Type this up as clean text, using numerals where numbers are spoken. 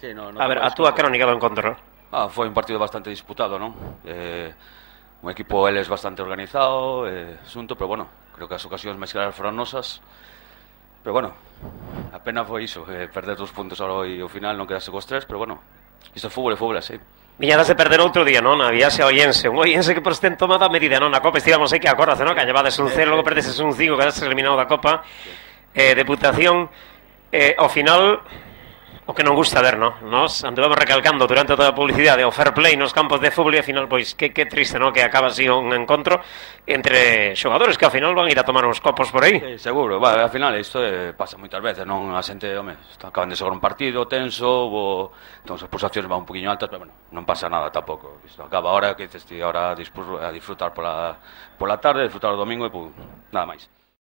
Sí, no, A ver, a túa crónica do encontro. Foi un partido bastante disputado, non? Un equipo eles bastante organizado, asunto, pero bueno, creo que as ocasións máis claras foron nosas. Pero bueno, a pena foi iso, perder 2 puntos ahora e ao final non quedarse cos 3, pero bueno, isto é fútbol así. Viñadas de perder outro día, non? A viaxe ao Oyense. Un Oyense que por ten tomado a medida, non? Na Copa estivamos aí que acordas, non? Que llevades un 0, logo perdeses un 5, quedaste eliminado da Copa. Deputación, ao final, o que non gusta ver, non? Nos anduvamos recalcando durante toda a publicidade o fair play nos campos de fútbol e ao final, pois, que triste, non? Que acaba así un encontro entre xogadores que ao final van a ir a tomar uns copos por aí. Sí, seguro, al final isto pasa moitas veces, non? A xente, home, acaban de xogar un partido tenso, entón as pulsacións van un poquinho altas, pero bueno, non pasa nada tampouco. Isto acaba ahora, que dices ti, ahora a disfrutar pola tarde, disfrutar o domingo e nada máis.